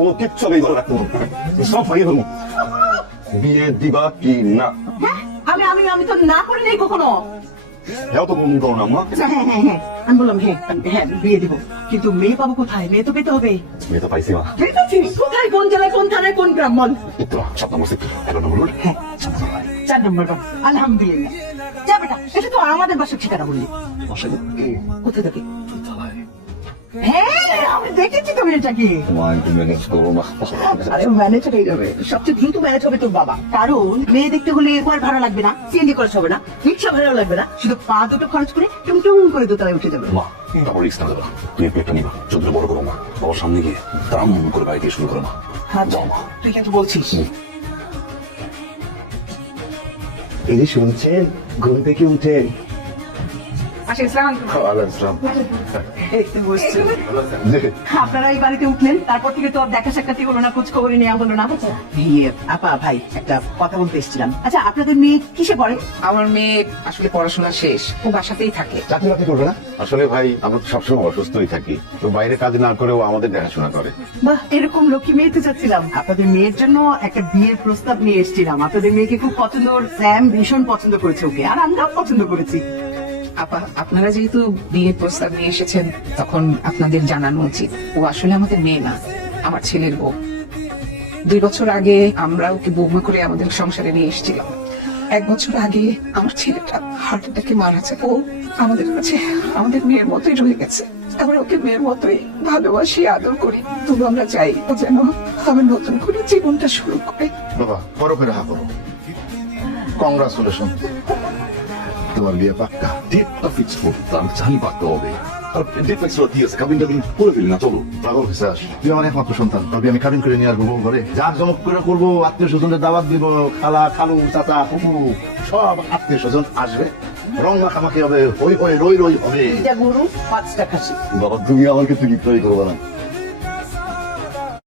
ও কিচ্ছু আমি ভালো রাখবো সব ভাইয়ে বলবো বিয়ে দিবা কি না হ্যাঁ আমি আমি আমি তো না করে নেই কখনো। হ্যাঁ তো বলুন করো না আম্মা হ্যাঁ আমি বললাম হ্যাঁ হ্যাঁ বিয়ে দিব, কিন্তু মেয়ে পাবো কোথায়? মেয়ে তো পেতে হবে। মেয়ে তো পাইছি মা পেয়েছি কোথায়, কোন জেলায়, কোন থানায়, কোন গ্রাম বল? উত্তরা 7 নম্বর সেক্টর 11 নম্বর রোড হ্যাঁ 4 নম্বর বাড়ি। আলহামদুলিল্লাহ। যা বেটা, এটা তো আমাদের বাসার ঠিকানা বললি। কোথায় থাকে? হ্যাঁ আমি দেখেছি তো মেয়েটাকে। মা একটু ম্যানেজ করো না আরে ম্যানেজ হয়ে যাবে, সবচেয়ে দ্রুত ম্যানেজ হবে তোর বাবা। কারণ মেয়ে দেখতে হলে এরপর ভাড়া লাগবে না, সিএনজি খরচ হবে না, রিক্সা ভাড়া লাগবে না, শুধু পা দুটো খরচ করে টুম টুম করে দোতলায় উঠে যাবে। মা তারপর রিক্স না দেবা তুই প্লেটটা নিবা চোদ্দ বড় করো মা বাবার সামনে গিয়ে তাম করে বাড়ি দিয়ে শুরু করো মা হ্যাঁ যাও মা তুই কিন্তু বলছিস। এই যে শুনছেন, ঘুম থেকে উঠেন। আপনারা এই বাড়িতে উঠলেন, তারপর থেকে তো আর দেখা সাক্ষাৎ হলো না, খোঁজ খবরই নেওয়া হলো না। ইয়ে আপা ভাই একটা কথা বলতে এসেছিলাম। আচ্ছা আপনাদের মেয়ে কিসে পড়ে? আমার মেয়ে আসলে পড়াশোনা শেষ, ও বাসাতেই থাকে। চাকরি বাকরি করবে না? আসলে ভাই আমরা তো সবসময় অসুস্থই থাকি, তো বাইরে কাজ না করেও আমাদের দেখাশোনা করে। বাহ, এরকম লক্ষ্মী মেয়ে তো চাচ্ছিলাম। আপনাদের মেয়ের জন্য একটা বিয়ের প্রস্তাব নিয়ে এসেছিলাম। আপনাদের মেয়েকে খুব পছন্দ, ওর স্যাম ভীষণ পছন্দ করেছে ওকে, আর আমরাও পছন্দ করেছি। আপা আপনারা যেহেতু বিয়ের প্রস্তাব নিয়ে এসেছেন, তখন আপনাদের জানানো উচিত ও আসলে আমাদের মেয়ে না, আমার ছেলের বউ। 2 বছর আগে আমরা ওকে বৌমা করে আমাদের সংসারে নিয়ে এসেছিলাম। 1 বছর আগে আমার ছেলেটা হার্ট অ্যাটাকে মারা যায়। ও আমাদের কাছে আমাদের মেয়ের মতোই রয়ে গেছে। আমরা ওকে মেয়ের মতোই ভালোবাসি, আদর করি। তবু আমরা চাই ও যেন আবার নতুন করে জীবনটা শুরু করে। বাবা বড় করে হা করো, কংগ্রাচুলেশন, তোমার বিয়ে পাক্কা। ডেটটা ফিক্স করতাম জানি পারতে হবে আর ডেট ফিক্স করে দিয়েছে কাবিন টাবিন করে ফেলি না চলো পাগল বিশ্বাস, তুই আমার একমাত্র সন্তান, তবে আমি কাবিন করে নিয়ে আসবো বউ ঘরে, যা জমক করে করবো, আত্মীয় স্বজনের দাওয়াত দিব, খালা খালু চাচা ফুফু সব আত্মীয় স্বজন আসবে, রং মাখামাখি হবে, হই হই রই রই হবে। এটা গরু 5টা খাসি। বাবা তুমি আমাকে তুই তৈরি করবো না